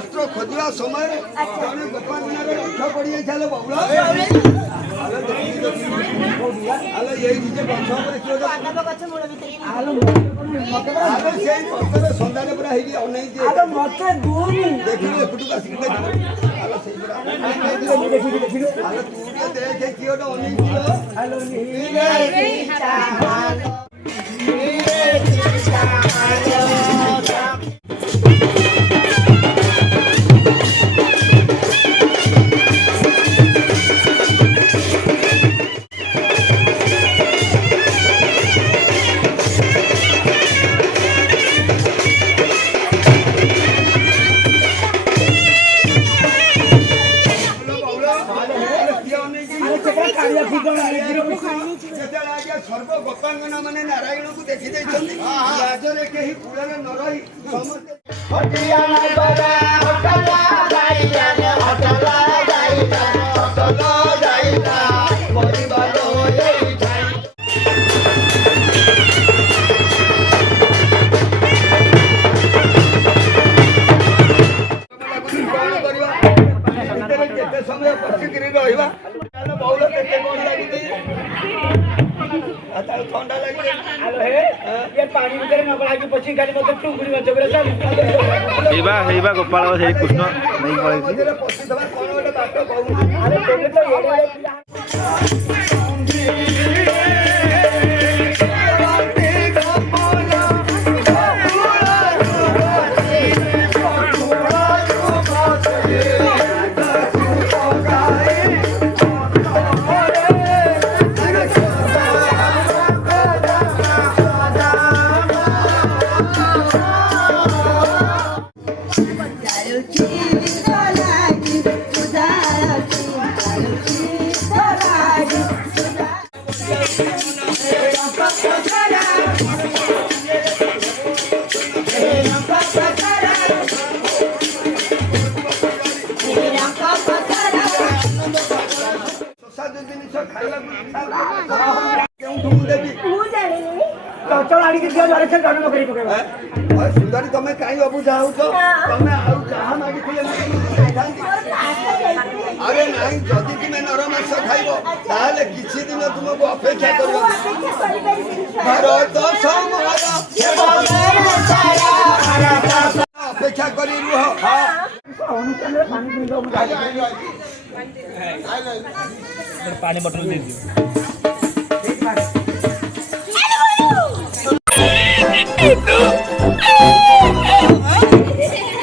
वस्त्र खोजा समय जड़े गोपाल रक्ष पड़ जाए बहुल सन्धान पूरा देखिए एपटू आसिक देखे किए सर्व गोपांगना माने नारायण को देखी राजरे कहीं कूड़े न रही समस्त समय पचिक रहा बहुल ठंडा लगे ये पानी भीतर न पड़ा पची खाली मत टुंगुरी मत गोपाल कृष्ण नहीं पड़े पची दबा कोन गोटे बाट कहू अरे तेरे तो सुंदरी तुम्हें कहीं बाबू जाऊ तुम्हें अरे नहीं जदि तुम्हें नर मांस खाइब ताले किसी दिन तुमको अपेक्षा अपेक्षा कर पानी बोतल दे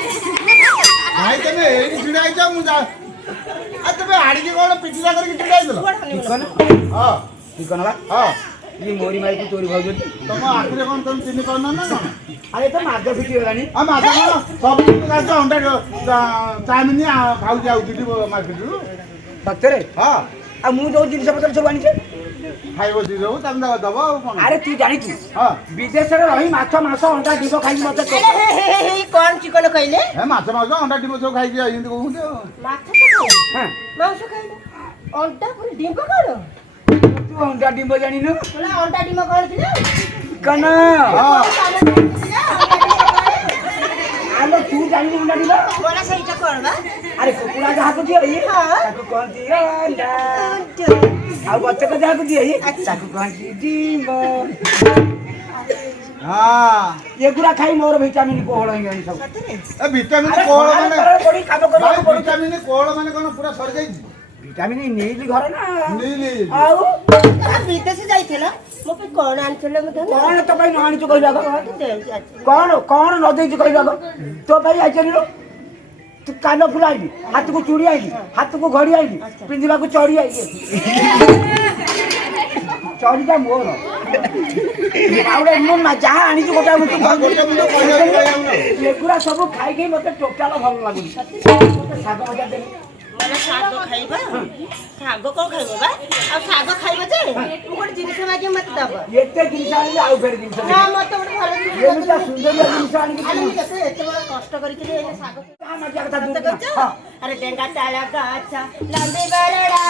भाई तमे एडी छुड़ाई जा मु जा आ तमे हाड़ी के कोन पिटिला करके छुड़ाई दलो ठीक न हां ठीक न बा हां ये मोरी माई की चोरी भाग तम आखिर कोन तुम चिन्ह करना ना कोन अरे तो माग फिटी होलानी आ माग सब दिन का अंडा चामिनी खाऊ जाऊ दिदी मार्केट रु सत्तरे हां आ मु जो जिनिस पत्र सब आनी छे खाई बसी जाऊ तम दबा कोन अरे तू जानी तू हां विदेश रे रही माछ मांस अंडा डिबो खाई मते कौन चिकन कहले हे माछ मांस अंडा डिबो सब खाई जाई हिंदी कहू माछ तो खाओ हां मांस खाइले अंडा पूरी डिंब करो तू अंडा डिबो जानी न बोला अंडा डिंब करो थिला कना हां आलो तू जानी अंडा डिबो बोला सहीटा करबा अरे कुकुड़ा जहा को दियो ये हां ताको कोन दियो अंडा आ बच्चे को जहा को दियो ये ताको कोन डिबो हां ये गुरा खाई मोर विटामिन को होळ गई सब ए विटामिन कोळ माने बड़ी काम करो विटामिन कोळ माने कोन पूरा सर जाई विटामिन नीली घर ना नीली आउ विदेश जाइथिला मो पे कोन आनथिला मते कौन तो भाई नानी तो कहला कौन कौन न दे कहला तो भाई आचरी रो तू कान फुलाइली हाथ को चूड़ी आइली हाथ को घड़ी आइली पिंदिबा को चौड़ी आइली चौड़ीटा मोर आउडे मो ना जहा आनी जो गोटा ये पूरा सब खाई गई मते टोटाल भल लागुनी साग मजा दे मला साग खाइबा साग को खाइबा बा आ साग खाइबा जे मु कोन जिनिस मागे मत दबा एते जिनिस आनी आउ फेर जिनिस ना मत बड भालो ये मिटा सुंदर जिनिस आनी आनी कते एते बड कष्ट करितले ए साग मजा कथा दूर अरे डेंगा ताला गाचा लंबी बरड़ा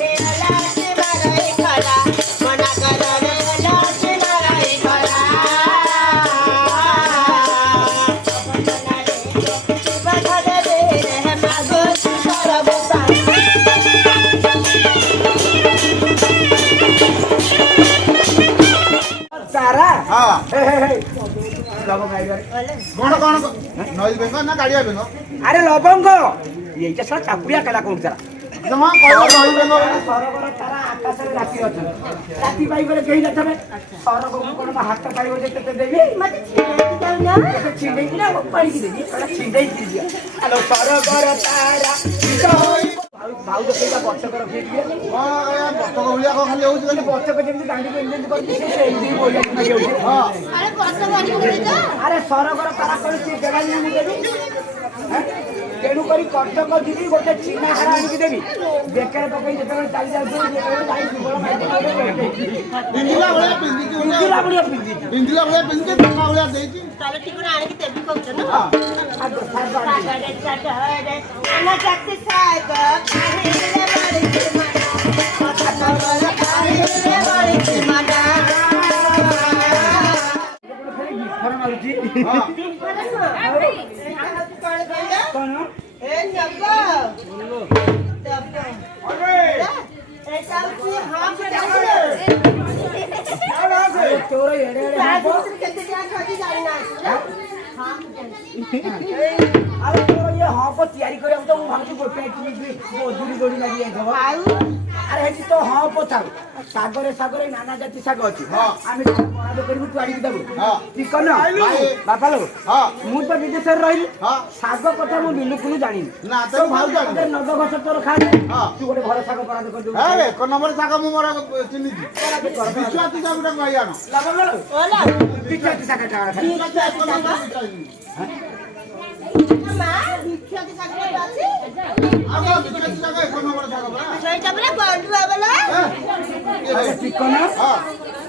रे लाची बरई खला मना कर रे लाची बरई खला बना रे बखद दे ହଁ ହେ ହେ ହେ ଲବଙ୍ଗ ଆଇଗରେ କଣ ନଈ ବେଙ୍ଗ ନା ଗାଡିଆ ବେଙ୍ଗ ଆରେ ଲବଙ୍ଗ এইটা ସାরা ଚାପୁଡିଆ କାଲା କରୁଥିଲା ଜମା କହିବ ନଈ ବେଙ୍ଗ ବୋଲି। ସରଗର ତାରା ଆକାଶରେ ରାତି ଅଛନ୍ତି ରାତି ପାଇଗଲେ କେହି ନଥିବେ ସରଗକୁ କଣ ହାତ ପାଇବ ଯେ କେତେ ଦେବି ମତେ ଛିଣ୍ଡେଇକି ଯାଉନା ଛିଣ୍ଡେଇକି ନା ପାଣିକି ଦେବି ଛିଣ୍ଡେଇକି ଦିଅ ଆଲୋ ସରଗର ତାରା ଭାଉଜ ସେଇଟା ବଚକ ରଖିଦିଏ କଣ ଏ ବତକ ଭଳିଆ କଣ ଖାଲି ହଉଛି ଖାଲି ବଚକ ଯେମିତି ଦାଣ୍ଡିକୁ ଏମିତି କରିଛି ସେ ଏମିତି ବୋଲିବାକୁ ଲାଗି ହଁ ଆରେ ବସ ବନି ଆରେ ସରଗର ତାରା କରି ସିଏ ଦେବାନି ମୁଁ ଦେବି ତେଣୁ କରି କଟକ ଯିବି ଗୋଟେ ଚିନା ହାର ଆଣିକି ଦେବି ବେକରେ ପକେଇ ଯେତେବେଳେ ଚାଲି ଯାଉଥିବ ପିନ୍ଧିଲା ଭଳିଆ ପିନ୍ଧିକି ପିନ୍ଧିଲା ଭଳିଆ ପିନ୍ଧିଛି ପିନ୍ଧିଲା ଭଳିଆ ପିନ୍ଧିକି ତା ଭଳିଆ ଦେଇଛି ତାହେଲେ ଠିକଣା ଆଣିକି ଦେବି କହୁଛ ନା ହଁ ସାଗରେ ସାଗରେ ନାନା ଚାକି ଶାଗ କାହିଁରେ ବଳିଛି ମନା ସାଗର କାହିଁରେ ବଳିଛି ମନା ଘର ମାରୁଛି ହଁ କଣ କହିଲ କଣ ଏ ନବ ଏଟା ହଉଛି ହାଫ ତୋର ଏଡେ ଏଡେ ହବ କେତେ ଟଙ୍କା ଖାଉଛି ଜାଣିନାହାନ୍ତି ଆରେ ତୋର ଇଏ ହବ ତିଆରି କରିବାକୁ ତ ମୁଁ ଭାବୁଛି ଗୋଟେ ମଜୁରୀ ଦୋଡ଼ି ଲାଗି ଯାଇଥିବ ଆଉ ଆରେ ହେଠି ତ ହବ ଥାଉ ଶାଗରେ ଶାଗରେ ନାନା ଜାତି ଶାଗ ଅଛି ହଁ। ଆମେ ବରାଦ କରିବୁ ତୁ ଆଣିକି ଦେବୁ ହଁ। ଠିକ ନା ବାପା ଲୋ ହଁ ମୁଁ ତ ବିଦେଶରେ ରହିଲି ହଁ ଶାଗ କଥା ମୁଁ ବିଲକୁଲ ଜାଣିନି ନା ତୋ ତ ଭାଉଜ ଭାଉଜ ଗୋଟେ ନଦ ଘଷ ତୋର ଖାଇଲେ ହଁ। ତୁ ଗୋଟେ ଭଲ ଶାଗ ବରାଦ କରିଦେବୁ ଏ ଏକ ନମ୍ବର ଶାଗ ମୁଁ ମୋର ଚିହ୍ନିଛି ବିଶ୍ୱାସୀ ଶାଗଟା ଭାଇ ଆଣ ଲାଭ ମିଳୁ ଓଲା ବିଚାତି ଶାଗ ଟା ଏକ ନମ୍ବର ବିଶ୍ୱାସୀ। ମା ବିଖ୍ୟାତି ଶାଗ ଅଛି ଆଉ କଣ ବିଶ୍ୱାସୀ ଶାଗ ଏକ ନମ୍ବର ଶାଗ ପରା ସେଇଟା ବୋଲେ ଗଣ୍ଡୁ ବାବଲା ଆରେ ଠିକ ନା ହଁ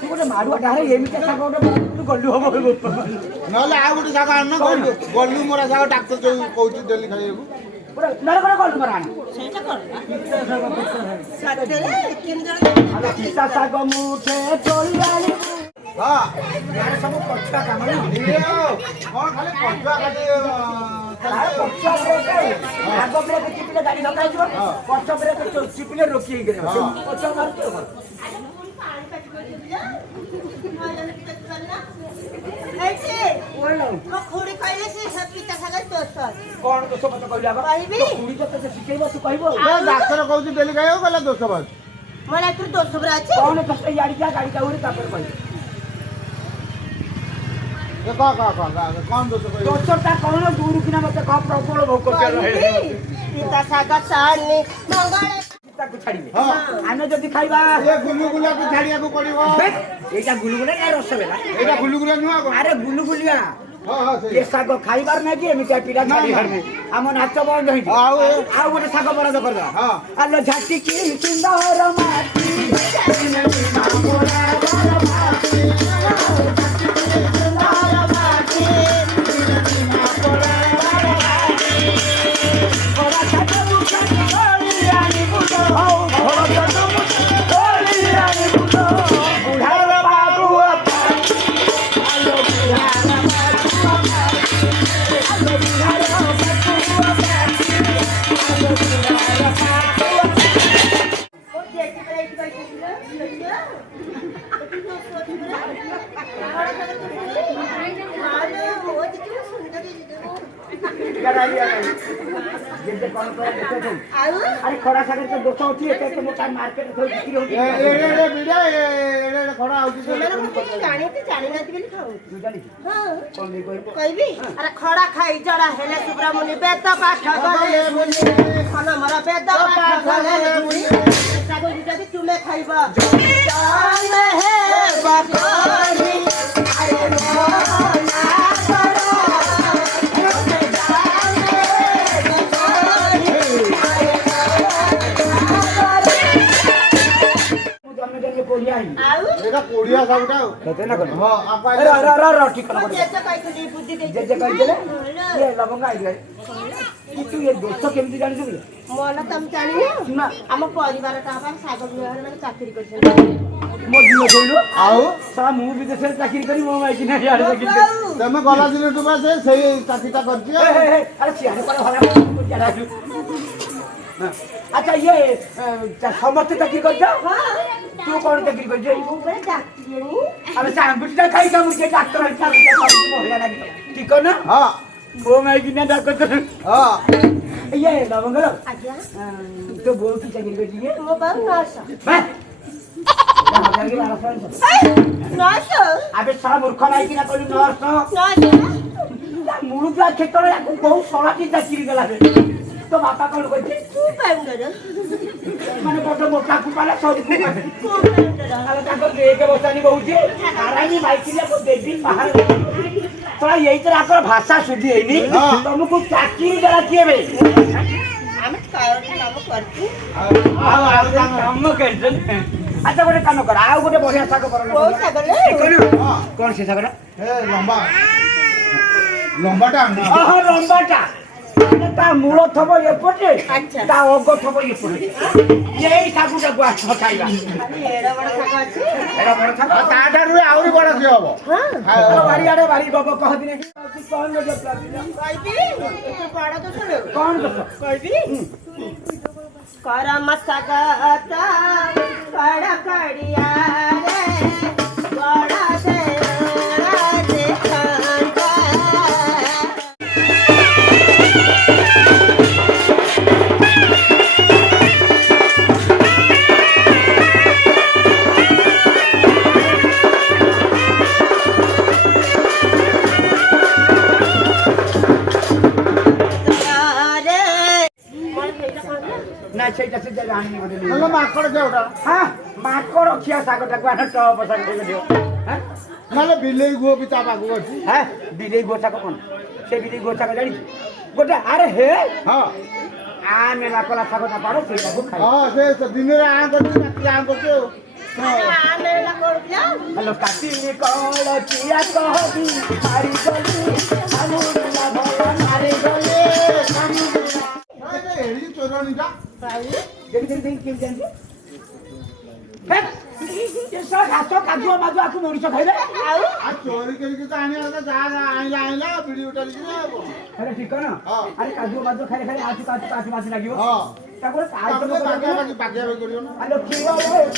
ତୁ ଗୋଟେ ମାରୁଆ ଢାରେ ଏମିତି ଶାଗ ଗୋଟେ ଗଲୁ ହବ ନହେଲେ ଆଉ ଗୋଟେ ଶାଗ ଆଣ ଗଲୁ ମରା ଶାଗ ଡାକ୍ତର ଯୋଉ କହୁଛି ଡେଲି ଖାଇବାକୁ ନରକରେ ଗଲୁ ମରା ଆଣ ସେଇଟା କର ସତରେ କେମିତି ଆରେ ପିତା ଶାଗ ମୁଠେ ତୋଳି ଆଣି ହଁ ଆରେ ସବୁ ପଛୁଆ କାମ ନା ଇଏ କଣ ଖାଲି ପଛୁଆ ଖାଲି ଆରେ ପଛୁଆ ବ୍ରେକ୍ ଆଗ ବ୍ରେକ୍ ଚିପିଲେ ଗାଡ଼ି ଧକାଯିବ ପଛ ବ୍ରେକ୍ ଚିପିଲେ ରୋକି ହେଇକି ରହିବ ପଛୁଆ ମାରୁଛି ଆଉ କଣ ମୋ ଖୁଡି କହିଲେ ସେ ପିତା ଶାଗ ଦୋଷ ଅଛି କଣ ଦୋଷ ମତେ କହିଲା ବା କହିବି? କୁଡ଼ି ତ ତତେ ଶିଖେଇବ ତୁ କହିବ ଡାକ୍ତର କହୁଛି ଡେଲି ଖାଇବାକୁ କହିଲା ଦୋଷ ବାସ ମୋର ଏଥିରୁ ଦୋଷ ପୁରା ଅଛି କଣ ଦୋଷ ଇଆଡ଼ି ଯା ଗାଡ଼ି ଯାଉ ତାପରେ କହିବି କଣ ଦୋଷ କହିବ ଦୋଷଟା କଣ ଦୂରୁ କିନା ମତେ କହ ପ୍ରବଳ ଭୋକ କହିବି? ପିତା ଶାଗ ସାରନି ମଙ୍ଗଳ ତାକୁ ଛାଡ଼ିବେ ହଁ ଆମେ ଯଦି ଖାଇବା ଏ ଗୁଲୁଗୁଲାକୁ ଛାଡ଼ିବାକୁ ପଡିବ ଏଇଟା ଗୁଲୁଗୁଲା ନା ରସଗୋଲା ଏଇଟା ଗୁଲୁଗୁଲା ନୁହଁ କଣ ଆରେ ଗୁଲୁଗୁଲିଆ ହଁ ହଁ ଏ ସେଇ ଶାଗ ଖାଇବାର ନାହିଁ କି ଏମିତିଆ ପିଲା ଛାଡ଼ିବାର ନାହିଁ ଆମ ନାଚ ବନ୍ଦ ହେଇଛି ଆଉ ଆଉ ଗୋଟେ ଶାଗ ବରାଦ କରିଦେବା ହଁ ଆଲୋ ଝାଟିକି ସୁନ୍ଦର ମାଟି ମା ମୋରା ବର ମାଟି ସୁନ୍ଦର ମାଟି ମା ମୋରା ବର ମାଟି ବରା ଶାଗ ମୁଠା ତୋଳି ଆଣିବୁ ତ ହଉ ବରା ଶାଗ ମୁଠା ତୋଳି ଆଣିବୁ ତ ବୁଢ଼ାର ବାବୁଆ ପାଟି ଆଲୋ ବୁଢ଼ାର ବାବୁଆ ପାଟି ଆଲୋ ବୁଢ଼ାର ବାବୁଆ ପାଟି ଆଲୋ ବୁଢ଼ାର ବାବୁଆ ଓ ଯେଠି ପରା ଏଠି କହିଥିଲା ଦେଖିଆ ଏଠି ଦୋଷ ଅଛି ପରା ମଙ୍ଗଳ ଶାଗ ତ ମାଲୋ ଓ ଦେଖିଲ ସୁନ୍ଦର ଯେତେ କଣ କର ଦେଖ ଦେଇ ଆଉ ଆରେ ଖରା ଶାଗରେ ତ ଦୋଷ ଅଛି ଏତେ ଏତେ ମୋଟା ମାର୍କେଟ ଥୋଇ ବିକ୍ରି ହଉଛି ଏଡେ ବିଡା ଏଡେ ଖଡା ହଉଛି ସେମାନେ ମୋତେ ଜାଣିନାହାନ୍ତି ବୋଲି ଖାଉଛି ତୁ ଜାଣିଛୁ ହଁ କଣ ନେଇ କହିବୁ କହିବି ଆରେ ଖଡା ଖାଇ ଜଡା ହେଲେ ସୁବ୍ରମୁନି ବେଦ ପାଠ ଗଲେ ମୁନି ମୋର ବେଦ ପାଠ ଗଲେ ମୁନି ଶାଗ ଯଦି ତୁମେ ଖାଇବ ଜୟ ହେ ବକରି ଆରେ ମୋନା କର ମୁଁ ଜନ୍ମ ଜନ୍ମ କୋଡ଼ିଆ ହେଇନି ଆଉ ଏଇଟା କୋଡିଆ ଶାଗଟା ଆଉ ସତେ ନା କଣ ହଁ ଆପା ଠିକ ମୋ ଜେଜେ କହିଥିଲି ବୁଦ୍ଧି ଦେଇଛି ଜେଜେ କହିଥିଲେ ଇଏ ଲବଙ୍ଗ ଆଇଲେ ତୁ ଏ ଦୋଷ କେମିତି ଜାଣିଛୁ କି ମନ ତମେ ଜାଣିନ ନା ଆମ ପରିବାରଟା ପାଇଁ ଶାଗ ବିଭାଗରେ ମାନେ ଚାକିରି କରିଛନ୍ତି ମୋ ଝିଅ କହିଲୁ ଆଉ ଶଳା ମୁଁ ବିଦେଶରେ ଚାକିରି କରି ମୋ ମାଇକି ନାହିଁ ଇଆଡ଼େ ଚାକିରି କରି ତମେ ଗଲା ଦିନଠୁ ବା ସେଇ ଚାକିଟା କରିଛି ଆଉ ଆରେ ସିଆଡ଼େ କୁଆଡ଼େ ଭଲ ଆଚ୍ଛା ଇଏ ସମସ୍ତେ ଚାକିରି କରିଛ ତୁ କଣ ଚାକିରି କରିଛୁ? ମୁଁ ବେଳେ ଡାକ୍ତରିଆଣି। ଆମେ ସାଙ୍ଗୁଟିଟା ଖାଇକା ମୁଁ ସେ ଡାକ୍ତର ମହିଳା ଲାଗିବ ଠିକ ନା? ହଁ ମୋ ମାଇକିନା ଡାକ୍ତର ହଁ ଇଏ ଲବଙ୍ଗର ଆଜ୍ଞା ତୋ ବୋଉ କି ଚାକିରି କରିଛି କି? ମୋ ବାବୁ ନର୍ସ। ନର୍ସ ଆବେ ସାରା ମୂର୍ଖ ମାଇକିନା କହିଲୁ ନର୍ସ ନର୍ସ ମୁଳୁଆ କ୍ଷେତ୍ର ୟାକୁ ବହୁ ସଳାଟି ଚାକିରି ଦେଲା ତୋ ବାପା କଣ କରିଛି? କୁପାଉଣ୍ଡର ମାନେ ବଡ ମୋଟା କୁପାଲା ସବୁ କୁପାଲେ କୁପାଉଣ୍ଡର ତାଙ୍କ ବେଗ ବସାନି ବହୁଛି ଆରାମୀ ମାଇକିନା ଦେବୀ ବାହାର ତୋରା ଏଇଥିରେ ଆଙ୍କର ଭାଷା ଶୁଦ୍ଧି ହେଇନି ତମକୁ ଚାକିରି ଦେଲା କିଏ ବେ? ଆମେ କାମ କରୁଛୁ। କାମ କରୁଛନ୍ତି। ଆଚ୍ଛା ଗୋଟେ କାମ କର ଆଉ ଗୋଟେ ବଢିଆ ଶାଗ କର କୋଉ ଶାଗ ଲୋ? କଣ ସେ ଶାଗଟା? ଏ ଲମ୍ବା ଲମ୍ବାଟା ଆଣ ଓହୋ ଲମ୍ବାଟା ତା ମୂଳ ଥବ ଏପଟେ ଆଚ୍ଛା। ତା ଅଗ ଥବ ଏପଟେ ଏଇ ଶାଗୁଟାକୁ ଆସ ଖାଇବା ଖାଲି ଏଡ ବଡ ଶାଗ ଅଛି। ଏଟା ବଡ ଶାଗ ତା ଠାରୁ ଆହୁରି ବଡ ସିଏ ହବ ହଁ ବାରିଆଡେ ବାରି ଗବ କହଦିନେ କଣ କହିବି ଏତେ ବଡ ତ ଶୁଣୁ କଣ ଦୋଷ? କହିବି କରମ ଶାଗ କଡ଼ କଡ଼ିଆ ରେ ବଡ଼ ଦେଉଳ ଦେଖାନ୍ତା। ନା ସେଇଟା ସେ ଜାଣିନି ବୋଧେ ନହେଲେ ମାଙ୍କଡ କେଉଁଟା ହଁ ମାଙ୍କଡ ଖିଆ ଶାଗଟାକୁ ଆଣ ଟପ ଶାଗ ଟିକେ ଦିଅ ନହେଲେ ବିଲେଇ ଗୁଅ ବି ତା ପାଖକୁ ଅଛି ହଁ ବିଲେଇ ଗୋଶାକ କଣ ସେ ବିଲେଇ ଗୋଶାକ ଜାଣିଛୁ ଗୋଟେ ଆରେ ହେ ହଁ ଆ ମେଲା କଲା ଶାଗଟା ପାଡ଼ ସେଇଟାକୁ ଖାଇ ହଁ ସେ ଦିନରେ ଆଁ କରୁଛି ରାତିରେ ଆଁ କରୁଛି ଆଉ ଆମେ ଏଇଟା କରୁଥିଲା ହ୍ୟାଲୋ କାଟିନି କଳ ଚିଆ କହବି ମାରିଗଲି ଆମୁଲା ଭଲ ମାରିଗଲେ ଏଡି ଚୋରଣୀଟା ଦେଖି ଦେଖି ଦେଖି କେମିତି ଜାଣିଛୁ ଘାସ କାଦୁଅ ମାଦୁଅ ଆକୁ ମଣିଷ ଖାଇବେ ଆଉ ଆଉ ଚୋରି କରିକି ତ ଆଣିବା କଥା ଯାହା ଆଣିଲା ଆଣିଲା ବିଡି ଉଠାରିକି ଆରେ ଠିକ ନା ହଁ। ଆରେ କାଦୁଅ ମାଦୁଅ ଖାଇ ଖାଇ ଆସୁ କାଚୁ ମାଛି ଲାଗିବ ହଁ ତାପରେ ତାପରେ ବାଗିଆ ବାଗି କରିବ ନା ଆଲୋ କିଏ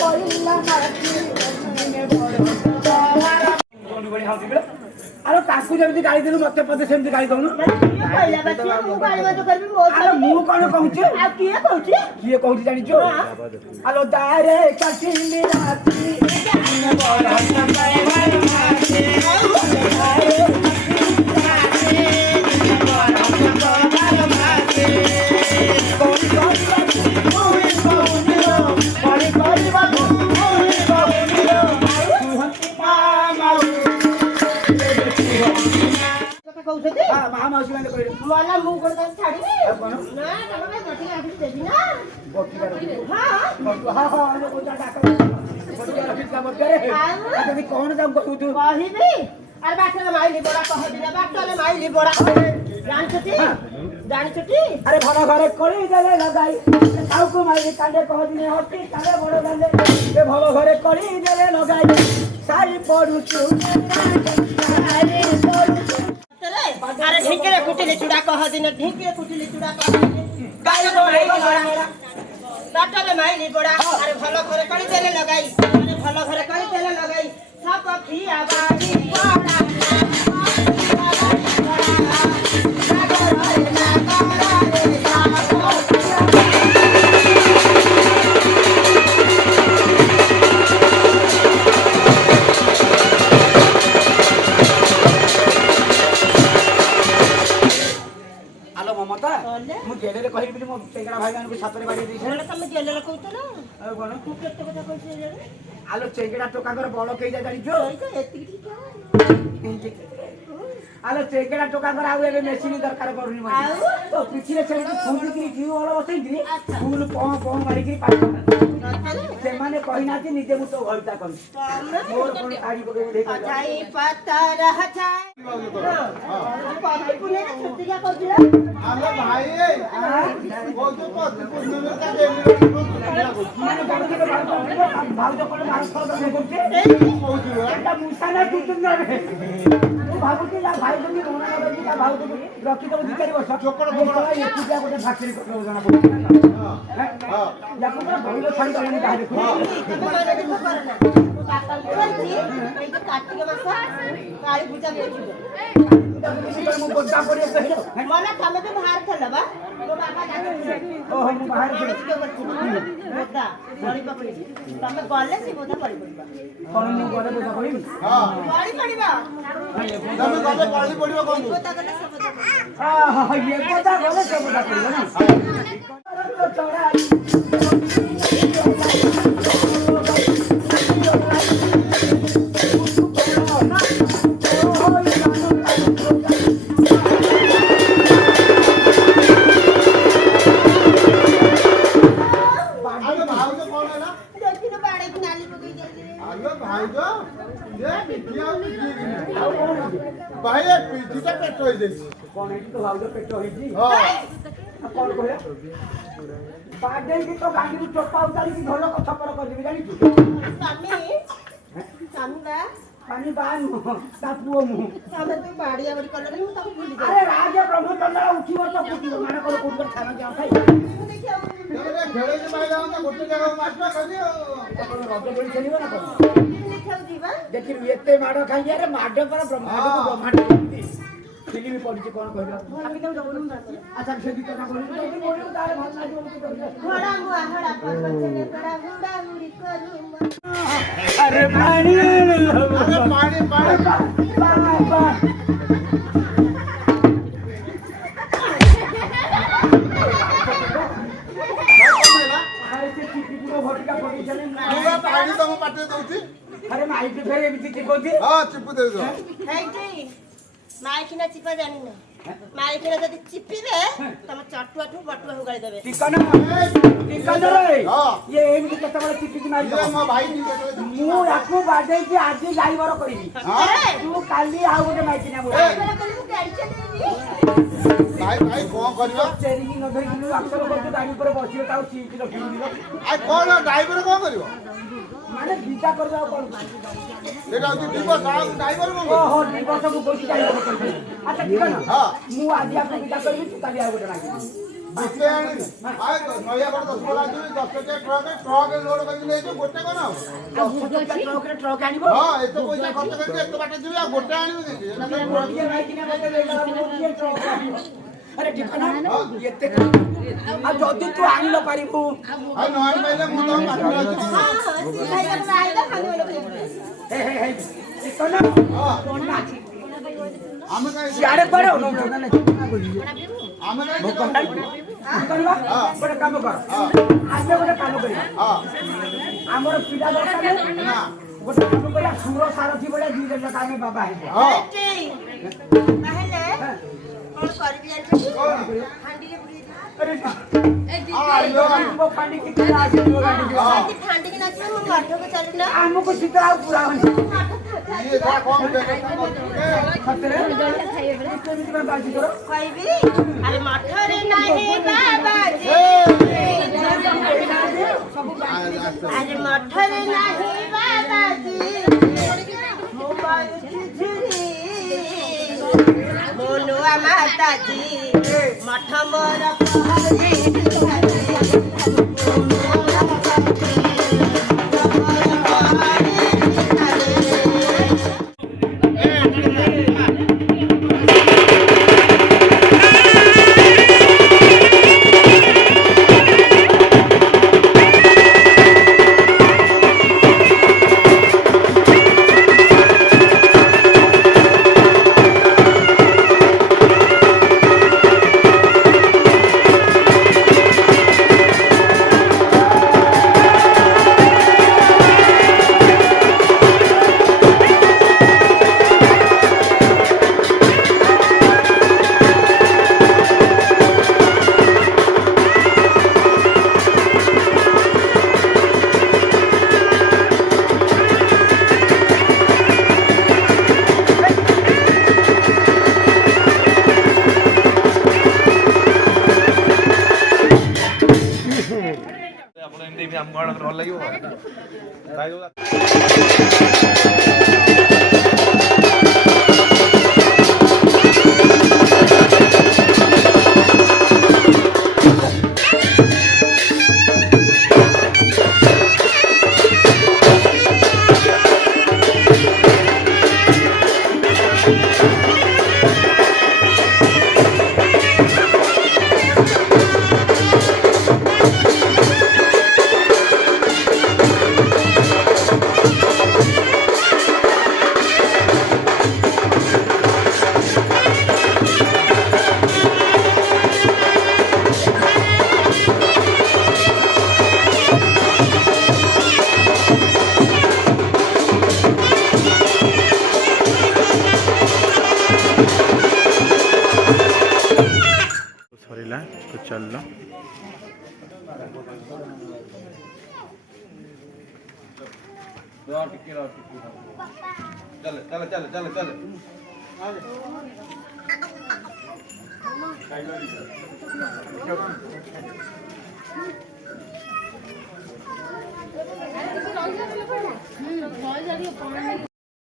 କହିଲା ମାଛି ଦିନେ ବଡ଼ ବଳି ହାଉଚି ବେଳେ ଆରେ ତାକୁ ଯେମିତି ଗାଳି ଦେଲୁ ମତେ ପଦେ ସେମିତି ଗାଳି ଦଉନୁ କିଏ କହିଲା ବାଛିଆ ମୁଁ ଗାଳି ମତ କରିବି ମୋ ଆରେ ମୁଁ କଣ କହୁଛି ଆଉ କିଏ କହୁଛି କିଏ କହୁଛି ଜାଣିଛୁ ଆଲୋ ଦାରେ କାଟିଲି ରାତି ଦିନେ ବଡ଼ କହୁଛନ୍ତି ମହାମାଉସୀ ମାନେ କହିଲେ ମଲା ମୁଁ ଗୋଟେ ତାକୁ ଛାଡ଼ିବି ଆଉ କଣ ନା ତମ ପାଇଁ ବଟିକା ଆଣିକି ଦେବି ନା ବଟିକା ରଖିଛୁ ହଁ ହଁ ହଁ ଯଦି କଣ ତାକୁ କହୁଛୁ କହିବି ଆରେ ବାଟରେ ମାଇଲି ବଡା କହିଦିନା ବାଟରେ ମାଇଲି ବଡା ଜାଣିଛୁଟି ଜାଣିଛୁଟି ଆରେ ଭଲ ଘରେ କରି ଦେଲେ ଲଗାଇ କାଉକୁ ମାରି କାଣ୍ଡେ କହଦିନେ ହଟି କାଣ୍ଡେ ବଡ କାଣ୍ଡେ ସେ ଭଲ ଘରେ କରି ଦେଲେ ଲଗାଇ ସାଇ ପଡୁଛୁ ଆରେ ଢିଙ୍କିରେ କୁଟିଲି ଚୁଡା କହିଦିନେ ଢିଙ୍କିରେ କୁଟିଲି ଚୁଡା କହିଦିନେ ବାଟରେ ମାଇଲି ବଡା ଆରେ ଭଲ ଘରେ କରି ଦେଲେ ଲଗାଇ ଆରେ ଭଲ ଘରେ କରି ଦେଲେ ଲଗାଇ ସପ ଖିଆ ବାଡ଼ି ବଡା ଆଲୋ ମମତା ମୁଁ ଜେଲରେ କହିବି ବୋଲି ମୋ ଟେଙ୍ଗଡ଼ା ଭାଇମାନଙ୍କୁ ଛାତରେ ବାଡେଇ ଦେଇଛି ତମେ ଜେଲରେ କହୁଛ ନା ଆଉ କଣ ମୁଁ କେତେ କଥା କହିଛି ଆଲୋ ଚେଙ୍ଗଡ଼ା ଟୋକାଙ୍କର ବଳ କେଇଟା ଜାଣିଛୁ ଏତିକି ଆଲୋ ଚେଙ୍ଗଡ଼ା ଟୋକାଙ୍କର ଆଉ ଏବେ ମେସିନ ଦରକାର ପଡୁନି ଆଉ? ତ ପିଠିରେ ସେମିତି ଖୁଣ୍ଡିକିରି ଘିଉ ଅଳ ବସେଇକିରି ଫୁଲ ପଁ ପଁ ମାରିକିରି ପାଠ ସେମାନେ କହିନାହାନ୍ତି ନିଜେ ମୁଁ ତୋ ଘରଟା କରିଛି ମୋର କଣ କାଢି ପକେଇବି ହଜାଇ ପତର ହଜାଇ ଛୁଟିକା କରୁଥିଲା ଆମେ ଭାଇ କହୁଛୁ ପତି ପୂର୍ଣ୍ଣମୀ ତା ମାନେ ଭାଉଜ କଣ 12 କରୁଛି କହୁଛୁ এটা মুসানা কুতুম যাবে ମୁଁ ଭାବୁଛି ତା ଭାଇ ଯଦି ଋଣ ନେବେ ତା ଭାଉକୁ ରଖିଦେବ 2-4 ବର୍ଷ ଚୋକଡ଼ ଏକୁଟିଆ ଗୋଟେ ଫାକ୍ଟ୍ରି କରିଦେବ ଜଣା ପଡୁଛି ୟାକୁ ପୁରା ବହିର ଛାଡ଼ି ଦେଲେଣି ଯାହା ଦେଖୁଛି ତମେ ମନ ଦୁଃଖ କରନା ମୋ ବାପାଙ୍କୁ କହିଛି ଏଇ ଯୋଉ କାର୍ତ୍ତିକ ମାସ କାଳୀ ପୂଜା ଦେଖିବ ମୁଁ ବୋଝା ପଡ଼ିବ କହିଲ ମନା ତମେ ତ ବାହାର ଥିଲ ବା ମୋ ବାପା ଡାକୁଥିଲେ ଓହୋ ମୁଁ ବାହାରେ ଥିଲି ବୋଧା ବଳି ପକେଇଛି ତମେ ଗଲେ ସେ ବୋଧା ବଳି ପଡିବ କଣ ମୁଁ ଘରେ ବୋଝା ପଡ଼ିବି ବଳି ପଡିବ ତମେ ଗଲେ ପାଳି ପଡ଼ିବ କଣ ବୋଧା ଗଲେ ସେ ବୋଧା ପଡିବ ଇଏ ବୋଝା ଗଲେ ସେ ବୋଝା ପଡ଼ିବ ନା ଆଲୋ ଭାଉଜ କଣ ହେଲା ଦେଖିନୁ ବାଡେଇକି ନାଲି ପକେଇ ଯାଇଛି ଆଲୋ ଭାଉଜ ଏ ପିଠି ଆଉ ପିଠି ଆଉ କଣ ହେଇଛି? ଭାଇ ଏ ପିଠିଟା ପେଟ ହେଇଯାଇଛି କଣ ହେଇଛି ତ ଭାଉଜ ପେଟ ହେଇଛି ହଁ କଣ କହିଲା ବାଡେଇକି ତ ଗାଣ୍ଡିରୁ ଚୋପା ଉତାରିକି ଭଲ କଥାପର କରିବି ଜାଣିଛୁ ସ୍ୱାମୀ ସ୍ୱାମୀ ବା ପାଣି ବା ନୁହଁ ତା ପୁଅ ମୁହଁ ତମେ ତ ବାଡିଆ ବାଡି କଲନି ମୁଁ ତାକୁ ଭୁଲି ଆରେ ରାଜ ବ୍ରହ୍ମଚନ୍ଦ୍ର ଉଠିବ ତ ଫୁଟିବ ମାଡ଼ କରି କୋଉଠି ଖାନା ଯାଉ ଖାଇ ତମେ ଖେଳେଇକି ଭାଇ ଯାଆନ୍ତା ଗୋଟେ ଜାଗାକୁ ମାରିବା ଖାଲି ଆଉ ରଜ ଦୋଳି ଖେଳିବ ନା କଣ ଦେଖିବାକୁ ଯିବା ଦେଖିବୁ ଏତେ ମାଡ଼ ଖାଇକି ଆରେ ମାଡ଼ ପରା ବ୍ରହ୍ମାଣ୍ଡକୁ ବ୍ରହ୍ମାଣ୍ଡ ଫିଲ୍ମ ପଡ଼ିଛି କଣ କହିଲ ଆଚ୍ଛା ସେ ଗୀତଟା କହିଲୁ ଯଦି କହିଲୁ ତାହେଲେ ଭଲ ଲାଗିବ ମୋତେ କହିଲେ ଘୋଡ଼ା ମୁଆ ହଡ଼ା ପର୍ବତରେ ପଡ଼ା ହୁଡ଼ା ହୁଡ଼ି କରୁ ଆରେ ପାଣି ଆରେ ପାଣି ପାଣି ମୁଁ ପାଣି ତମ ପାଟିରେ ଦଉଛି ଆରେ ମାଇକି ଫେରେ ଏମିତି ଚିପନ୍ତି ହଁ ଚିପୁ ଦେଉଛ ହେଇଟି ମାଇକିନା ଚିପା ଜାଣିନ ମାଇକିନା ଯଦି ଚିପିବେ ତମ ଚଟୁଆଠୁ ବଟୁଆ ହୁଗାଳି ଦେବେ ଟିକନ ରେ ହଁ। ଇଏ ଏମିତି କେତେବେଳେ ଚିପିକି ମାରି ଇଏ ମୋ ଭାଇ ନି ମୁଁ ୟାକୁ ବାଡେଇକି ଆଜି ଗାଈବର କରିବି ତୁ କାଲି ଆଉ ଗୋଟେ ମାଇକି ନା ଭାଇ ଭାଇ କଣ କରିବା ଚେରିକି ନ ଧରିକି ଆକ୍ସର କରୁଛୁ ଗାଡ଼ି ଉପରେ ବସିବ ତାକୁ ଚିପି ରଖିବି ଆଉ କଣ ଡ୍ରାଇଭର କଣ କରିବ ମାନେ ବିଦା କରିବ ଆଉ କଣ ଏଇଟା ହଉଛି ଡିଭୋର୍ସ ଆଉ ଡ୍ରାଇଭର କଣ କରିବ ଓହୋ ଦିବସ ମୁଁ କହୁଛି ଗାଈବର କରିବି ଆଚ୍ଛା ଠିକ ଅଛି ହଁ। ମୁଁ ଆଜି ଆକୁ ବିଦା କରିବି ତୁ କାଲି ଆଉ ଗୋଟେ ମାଗିବି ଗୋଟେ ଆଣିବି ଆଉ ନୟାଗଡ଼ 10 ବଳା ଯିବି 10 ଟକିଆ ଟ୍ରକ୍ ଲୋଡ୍ କରିକି ନେଇଯିବ ଗୋଟେ କଣ ଆଉ ଟ୍ରକ୍ ଆଣିବ ହଁ ଏତେ ପଇସା ଖର୍ଚ୍ଚ କରିକି ଏତେ ବାଟ ଯିବି ଆଉ ଗୋଟେ ଆଣିବି କି ଏଟା ଖାଲି ଟ୍ରକ୍ ଗୋଟିଏ ମାଇକିନା ମତେ ଦେଇଦେଲା ଗୋଟିଏ ଟ୍ରକ୍ ଆଣିବ ଆରେ ଠିକ ନା ଏତେ ଆଉ ଯଦି ତୁ ଆଣି ନ ପାରିବୁ ଆଉ ନ ଆଣି ପାଇଲେ ମୁଁ ତମ ପାଖରେ ଅଛି ହେ ହେ ହେ ଠିକ ନା ଆମେ କାଇଁ ସିଆଡ଼େ କୁଆଡ଼େ ଆମେ କାଇଁ ଗୋଟେ କାମ କର ଆମେ ଗୋଟେ କାମ କରିବା ହଁ ଆମର ପିଲା ଦରକାର ନା ଗୋଟେ କାମ କରିବା ସୁର ସାରଥି ଭଳିଆ 2 ଜଣ ଆମେ ବାବା ହେଇଯିବା ହଁ ତାହେଲେ କଣ କରିବି ଜାଣିଛ ହାଣ୍ଡିରେ ଆଲୋ ଫାଣ୍ଡିକି ପିଲା ଆସିବ ଗାଡ଼ିକି ଫାଣ୍ଡିକି ନାଚିବ ମୁଁ ମଠକୁ ଚାଲୁନ ଆମକୁ ଶୀତ ଆଉ ପୁରା ହଉଛି ଇଏ ଯା କଣ ବ୍ୟବସ୍ଥା କରୁଛୁ କହିବି ଆରେ ମଠରେ ନାହିଁ ବାବାଜୀ ଆରେ ମଠରେ ନାହିଁ ବାବାଜୀ ମୁଁ ମାରୁଛି ଝୁରି ମୋ ନୂଆ ମାତାଜୀ ମଠ ମୋର ଆମ ଭଲ ଲାଗିବ चल चल चल चल चल बहुत